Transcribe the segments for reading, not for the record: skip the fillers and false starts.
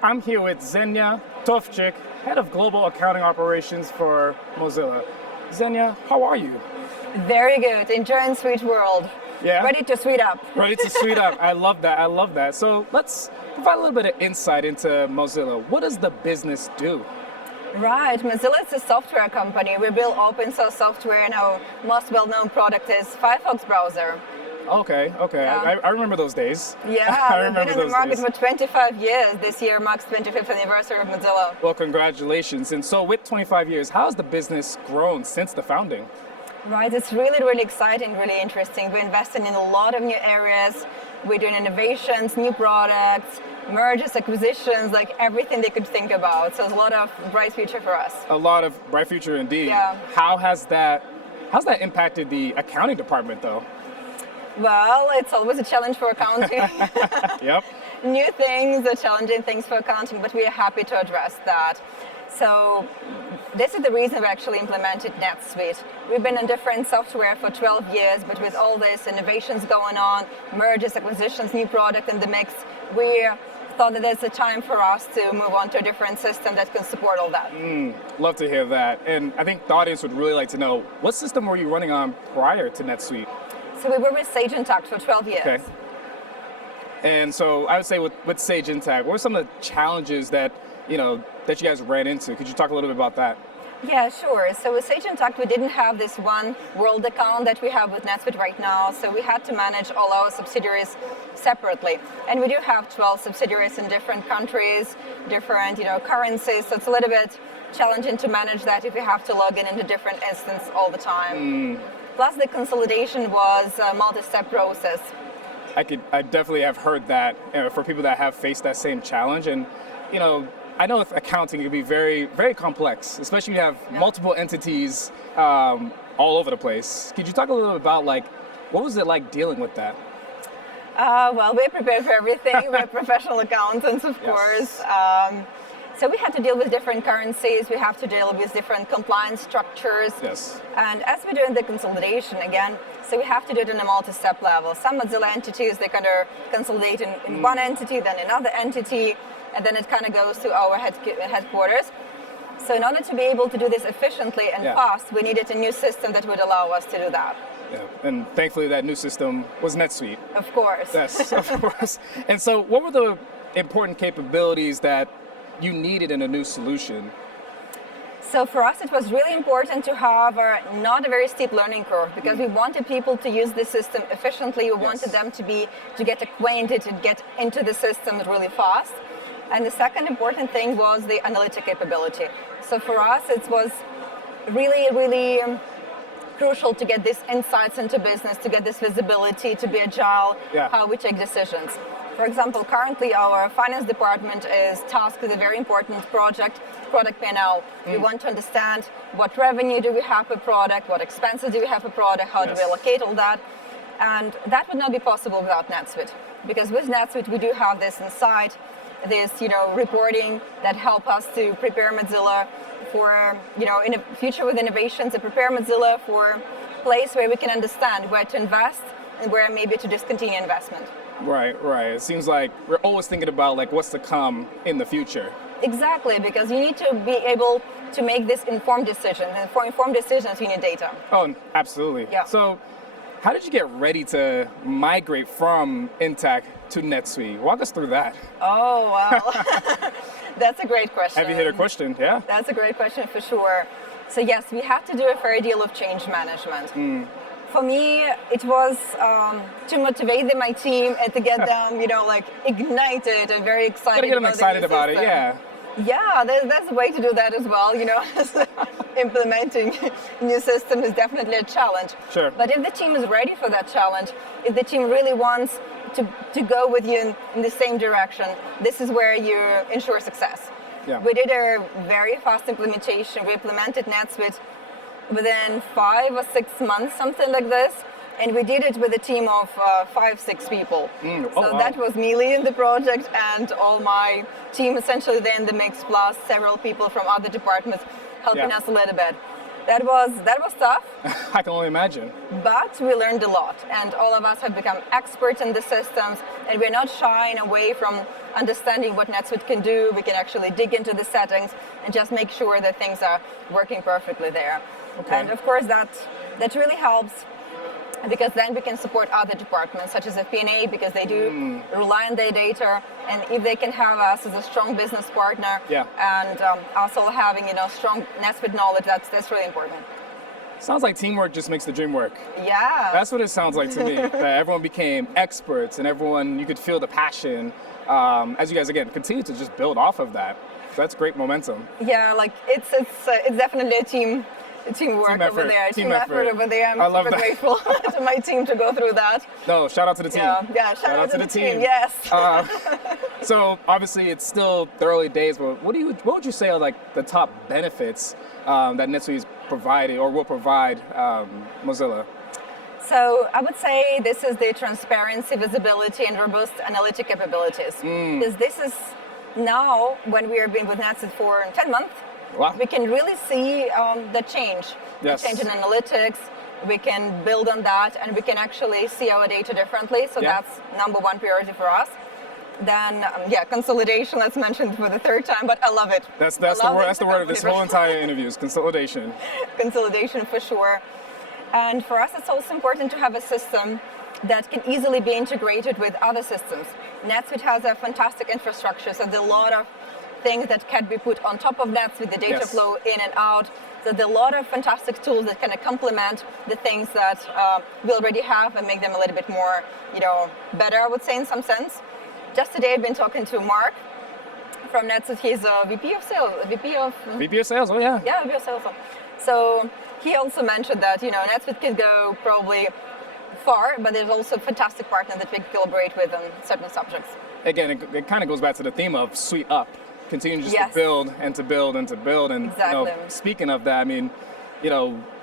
I'm here with Xenia Tovchykh, Head of Global Accounting Operations for Mozilla. Xenia, how are you? Very good. Enjoying SuiteWorld. Yeah? Ready to suite up. Ready to suite up. I love that. I love that. So let's provide a little bit of insight into Mozilla. What does the business do? Right. Mozilla is a software company. We build open source software, and our most well-known product is Firefox browser. Okay. Yeah. I remember those days. Yeah, we've been in the market days. for 25 years. This year marks 25th anniversary of Mozilla. Well, congratulations. And so with 25 years, how has the business grown since the founding? Right, it's really, really exciting, really interesting. We're investing in a lot of new areas. We're doing innovations, new products, mergers, acquisitions, like everything they could think about. So there's a lot of bright future for us. A lot of bright future indeed. Yeah. How's that impacted the accounting department though? Well, it's always a challenge for accounting. Yep. New things, challenging things for accounting, but we are happy to address that. So this is the reason we actually implemented NetSuite. We've been in different software for 12 years, but with all these innovations going on, mergers, acquisitions, new product in the mix, we thought that there's a time for us to move on to a different system that can support all that. Love to hear that. And I think the audience would really like to know, what system were you running on prior to NetSuite? So we were with Sage Intacct for 12 years. Okay. And so I would say with Sage Intacct, what were some of the challenges that you guys ran into? Could you talk a little bit about that? Yeah, sure. So with Sage Intacct, we didn't have this one world account that we have with NetSuite right now. So we had to manage all our subsidiaries separately. And we do have 12 subsidiaries in different countries, different currencies. So it's a little bit challenging to manage that if you have to log in into different instances all the time. Plus the consolidation was a multi-step process. I definitely have heard that for people that have faced that same challenge. And I know with accounting it can be very, very complex, especially when you have multiple entities all over the place. Could you talk a little bit about what was it like dealing with that? Well, we're prepared for everything. We're professional accountants, of course. So we had to deal with different currencies. We have to deal with different compliance structures. Yes. And as we're doing the consolidation again, so we have to do it on a multi-step level. Some Mozilla entities, they kind of consolidate in one entity, then another entity, and then it kind of goes to our headquarters. So in order to be able to do this efficiently and fast, we needed a new system that would allow us to do that. Yeah, and thankfully that new system was NetSuite. Of course. Yes, of course. And so what were the important capabilities that you needed in a new solution? So for us, it was really important to have not a very steep learning curve, because we wanted people to use the system efficiently. We wanted them to get acquainted, to get into the system really fast. And the second important thing was the analytic capability. So for us, it was really, really crucial to get these insights into business, to get this visibility, to be agile, how we take decisions. For example, currently our finance department is tasked with a very important project, product P&L. We want to understand what revenue do we have per product, what expenses do we have per product, how do we allocate all that. And that would not be possible without NetSuite. Because with NetSuite, we do have this insight, this reporting that help us to prepare Mozilla for in a future with innovations, and prepare Mozilla for a place where we can understand where to invest and where maybe to discontinue investment. Right. It seems like we're always thinking about what's to come in the future. Exactly, because you need to be able to make this informed decision, and for informed decisions you need data. Oh, absolutely. Yeah. So how did you get ready to migrate from Intacct to NetSuite? Walk us through that. Oh, wow. That's a great question. Have you hit a question? Yeah. That's a great question for sure. So yes, we had to do a fair deal of change management. For me, it was to motivate my team and to get them, ignited and very excited. Gotta get them excited about it, yeah. Yeah, there's a way to do that as well. Implementing new system is definitely a challenge. Sure. But if the team is ready for that challenge, if the team really wants to go with you in the same direction, this is where you ensure success. Yeah. We did a very fast implementation. We implemented NetSuite within 5 or 6 months, something like this. And we did it with a team of 5-6 people. That was me leading the project, and all my team essentially there in the mix, plus several people from other departments helping us a little bit. That was tough, I can only imagine. but we learned a lot, and all of us have become experts in the systems, and we're not shying away from understanding what NetSuite can do. We can actually dig into the settings and just make sure that things are working perfectly there. Okay. And of course, that really helps, because then we can support other departments such as FP&A, because they do rely on their data, and if they can have us as a strong business partner, and also having strong NetSuite knowledge, that's really important. Sounds like teamwork just makes the dream work. Yeah. That's what it sounds like to me. That everyone became experts, and you could feel the passion as you guys again continue to just build off of that. So that's great momentum. Yeah, like it's definitely a teamwork over there. Team effort over there. I'm super grateful to my team to go through that. No, shout out to the team. Yeah, shout out to the team. Yes. So obviously it's still the early days, but what would you say are like the top benefits that NetSuite is providing or will provide Mozilla? So I would say this is the transparency, visibility, and robust analytic capabilities. Because this is now, when we have been with NetSuite for 10 months, wow. we can really see the change. Yes. The change in analytics. We can build on that, and we can actually see our data differently. So that's number one priority for us. Then, consolidation, let's mention it for the third time, but I love it. That's the word of this whole entire interview is consolidation. Consolidation for sure. And for us, it's also important to have a system that can easily be integrated with other systems. NetSuite has a fantastic infrastructure, so there are a lot of things that can be put on top of NetSuite, the data flow in and out. So there are a lot of fantastic tools that kind of complement the things that we already have and make them a little bit more, better, I would say, in some sense. Just today, I've been talking to Mark from NetSuite. He's a VP of sales. VP of sales, oh yeah. Yeah, VP of sales. So he also mentioned that, NetSuite can go probably far, but there's also a fantastic partner that we can collaborate with on certain subjects. Again, it kind of goes back to the theme of suite up. Continue just to build and to build and to build. And exactly. Speaking of that, I mean,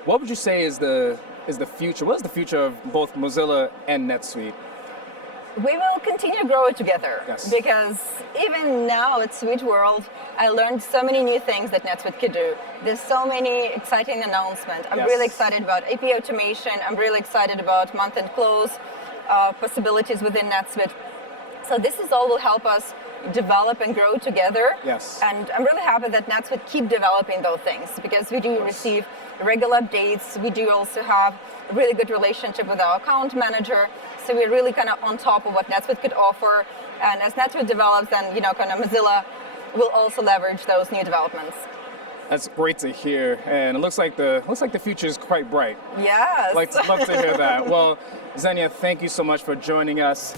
what would you say is the future? What is the future of both Mozilla and NetSuite? We will continue to grow it together, because even now at SuiteWorld, I learned so many new things that NetSuite could do. There's so many exciting announcements. I'm really excited about API automation. I'm really excited about month-end close possibilities within NetSuite. So this is all will help us develop and grow together. Yes. And I'm really happy that NetSuite keep developing those things, because we do receive regular updates. We do also have a really good relationship with our account manager. So we're really kind of on top of what NetSuite could offer. And as NetSuite develops, then kind of Mozilla will also leverage those new developments. That's great to hear, and it looks like the future is quite bright. Yes. Love to hear that. Well, Xenia, thank you so much for joining us.